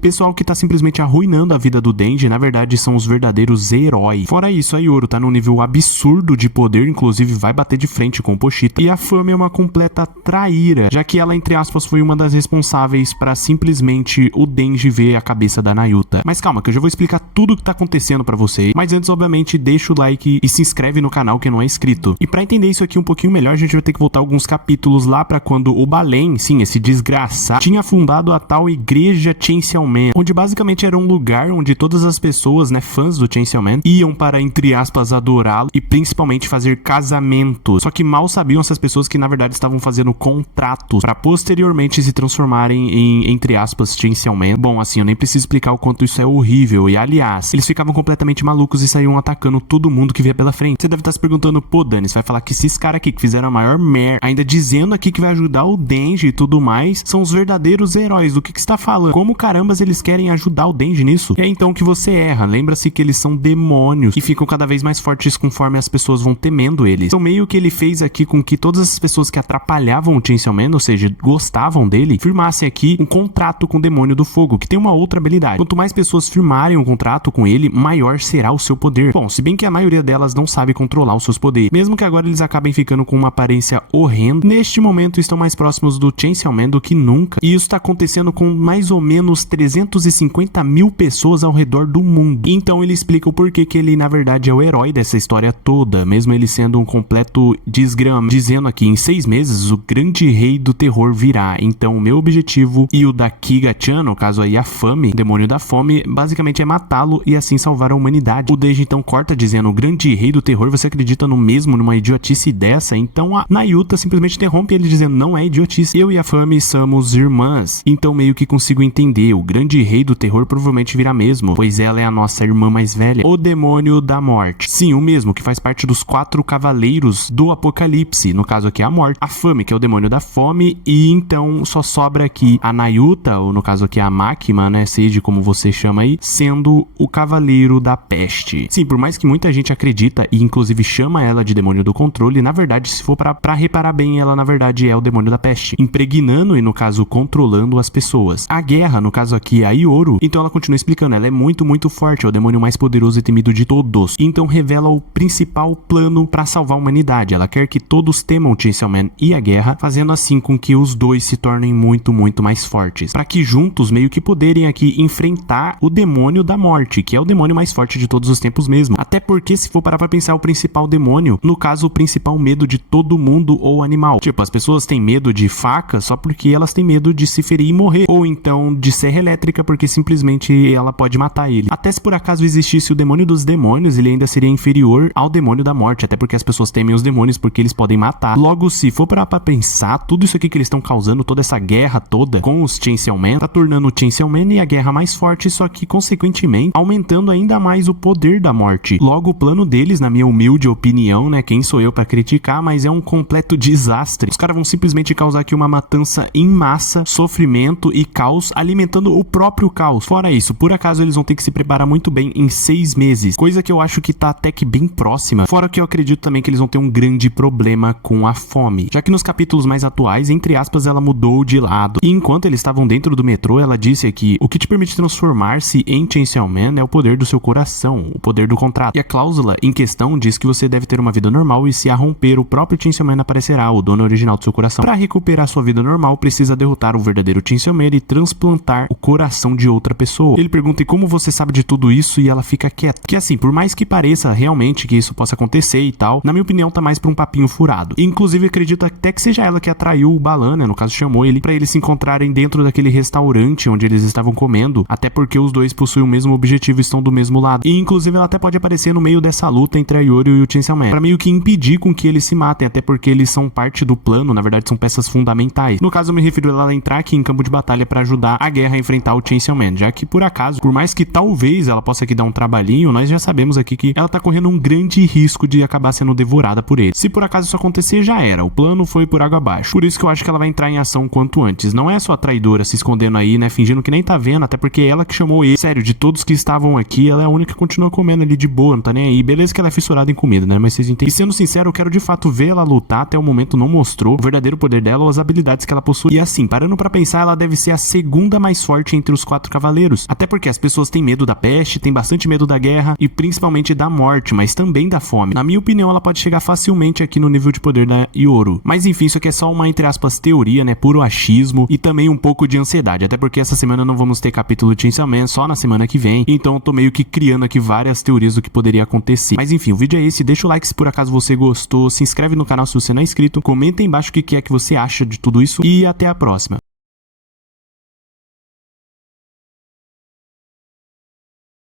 pessoal que tá simplesmente arruinando a vida do Denji, na verdade, são os verdadeiros heróis. Fora isso, a Yoru tá num nível absurdo de poder, inclusive vai bater de frente com o Pochita. E a Fami é uma completa traíra, já que ela, entre aspas, foi uma das responsáveis pra simplesmente o Denji ver a cabeça da Nayuta. Mas calma, que eu já vou explicar tudo o que tá acontecendo pra vocês. Mas antes, obviamente, deixa o like e se inscreve no canal que não é inscrito. E pra entender isso aqui um pouquinho melhor, a gente vai ter que voltar alguns capítulos lá pra quando o Balen, sim, esse desgraçado, tinha fundado a tal igreja Chainsaw Man, onde basicamente era um lugar onde todas as pessoas, né, fãs do Chainsaw Man, iam para, entre aspas, adorá-lo e principalmente fazer casamentos. Só que mal sabiam essas pessoas que na verdade estavam fazendo contratos para posteriormente se transformarem em, entre aspas, Chainsaw Man. Bom, assim, eu nem preciso explicar o quanto isso é horrível. E aliás, eles ficavam completamente malucos e saíam atacando todo mundo que via pela frente. Você deve estar se perguntando, pô, Dani, você vai falar que esses caras aqui que fizeram a maior merda, ainda dizendo aqui que vai ajudar o Denji e tudo mais, são os verdadeiros heróis. Do que você tá falando? Como carambas eles querem ajudar o Denji nisso? É então que você erra. Lembra-se que eles são demônios e ficam cada vez mais fortes conforme as pessoas vão temendo eles. Então meio que ele fez aqui com que todas as pessoas que atrapalhavam o Chainsaw Man, ou seja, gostavam dele, firmassem aqui um contrato com o Demônio do Fogo, que tem uma outra habilidade. Quanto mais pessoas firmarem um contrato com ele, maior será o seu poder. Bom, se bem que a maioria delas não sabe controlar os seus poderes. Mesmo que agora eles acabem ficando com uma aparência horrenda, neste momento estão mais próximos do Chainsaw Man do que nunca. E isso tá acontecendo com mais ou menos 350 mil pessoas ao redor do mundo. Então ele explica o porquê que ele na verdade é o herói dessa história toda, mesmo ele sendo um completo desgrama, dizendo aqui, em 6 meses o grande rei do terror virá. Então o meu objetivo e o da Kiga-chan, no caso aí a Fami, o demônio da fome, basicamente é matá-lo e assim salvar a humanidade. O Denji então corta dizendo, o grande rei do terror, você acredita no mesmo, numa idiotice dessa? Então a Nayuta simplesmente interrompe ele dizendo, não é idiotice, eu e a Fami somos irmãs. Então meio que consigo entender, o grande rei do terror provavelmente virá mesmo, pois ela é a nossa irmã mais velha, o demônio da morte. Sim, o mesmo, que faz parte dos 4 cavaleiros do apocalipse, no caso aqui a morte, a Fami, que é o demônio da fome, e então só sobra aqui a Nayuta, ou no caso aqui a Makima, né, seja como você chama aí, sendo o cavaleiro da peste. Sim, por mais que muita gente acredita e inclusive chama ela de demônio do controle, na verdade, se for pra reparar bem, ela na verdade é o demônio da peste, impregnando e no caso controlando as pessoas. A guerra, no caso aqui a Yoru, então ela continua explicando, ela é muito forte, é o demônio mais poderoso e temido de todos. Então revela o principal plano pra salvar a humanidade. Ela quer que todos temam Chainsaw Man e a guerra, fazendo assim com que os dois se tornem muito mais fortes, para que juntos meio que poderem aqui enfrentar o demônio da morte, que é o demônio mais forte de todos os tempos mesmo. Até porque se for parar pra pensar, o principal demônio, no caso o principal medo de todo mundo ou animal. Tipo, as pessoas têm medo de faca só porque elas têm medo de se ferir e morrer, ou então de serra elétrica porque simplesmente ela pode matar ele. Até se por acaso existisse o demônio dos demônios, ele ainda seria inferior ao demônio da morte, até porque as pessoas temem os demônios porque eles podem matar. Logo, se for parar pra pensar, tudo isso aqui que eles estão causando, toda essa guerra toda com os Chainsaw Man, tá tornando o Chainsaw Man e a guerra mais forte, só que consequentemente aumentando ainda mais o poder da morte. Logo, o plano deles, na minha humilde opinião, né, quem sou eu pra criticar, mas é um completo desastre. Os caras vão simplesmente causar aqui uma matança em massa, sofrimento e caos, alimentando o próprio caos. Fora isso, por acaso eles vão ter que se preparar muito bem em 6 meses, coisa que eu acho que tá até que bem próxima. Fora que eu acredito também que eles vão ter um grande problema com a fome, já que nos capítulos mais atuais, entre aspas, ela mudou de lado. E enquanto eles estavam dentro do metrô, ela disse aqui, o que te permite transformar-se em Chainsaw Man é o poder do seu coração, o poder do contrato. E a cláusula em questão diz que você deve ter uma vida normal e se a romper, o próprio Chainsaw Man aparecerá, o dono original do seu coração. Para recuperar sua vida normal, precisa derrotar o verdadeiro Chainsaw Man e transplantar o coração de outra pessoa. Ele pergunta, e como você sabe de tudo isso? E ela fica quieta. Que assim, por mais que pareça realmente que isso possa acontecer e tal, na minha opinião tá mais pra um papinho furado. Inclusive, acredito até que seja ela que atraiu o Balan, né? No caso, chamou ele pra eles se encontrarem dentro daquele restaurante onde eles estavam comendo, até porque os dois possuem o mesmo objetivo e estão do mesmo lado. E inclusive ela até pode aparecer no meio dessa luta entre a Yoru e o Chainsaw Man, pra meio que impedir com que eles se matem, até porque eles são parte do plano, na verdade são peças fundamentais. No caso, eu me refiro a ela entrar aqui em campo de batalha pra ajudar a guerra a enfrentar o Chainsaw Man, já que por acaso, por mais que talvez ela possa aqui dar um trabalhinho, nós já sabemos aqui que ela tá correndo um grande risco de acabar sendo devorada por ele. Se por acaso isso acontecer, já era, o plano foi por água abaixo. Por isso que eu acho que ela vai entrar em ação quanto antes. Não é só a traidora se escondendo aí, né, fingindo que nem tá vendo, até porque é ela que chamou ele. Sério, de todos que estavam aqui, ela é a única que continua comendo ali de boa, não tá nem aí. Beleza que ela é fissurada em comida, né, mas vocês entendem. E sendo sincero, eu quero de fato ver ela lutar, até o momento não mostrou o verdadeiro poder dela ou as habilidades que ela possui. E assim, parando pra pensar, ela deve ser a segunda mais forte forte entre os 4 cavaleiros. Até porque as pessoas têm medo da peste, têm bastante medo da guerra e principalmente da morte, mas também da fome. Na minha opinião, ela pode chegar facilmente aqui no nível de poder da Yoru. Mas enfim, isso aqui é só uma, entre aspas, teoria, né? Puro achismo e também um pouco de ansiedade. Até porque essa semana não vamos ter capítulo de Chainsaw Man, só na semana que vem. Então eu tô meio que criando aqui várias teorias do que poderia acontecer. Mas enfim, o vídeo é esse. Deixa o like se por acaso você gostou. Se inscreve no canal se você não é inscrito. Comenta aí embaixo o que é que você acha de tudo isso. E até a próxima.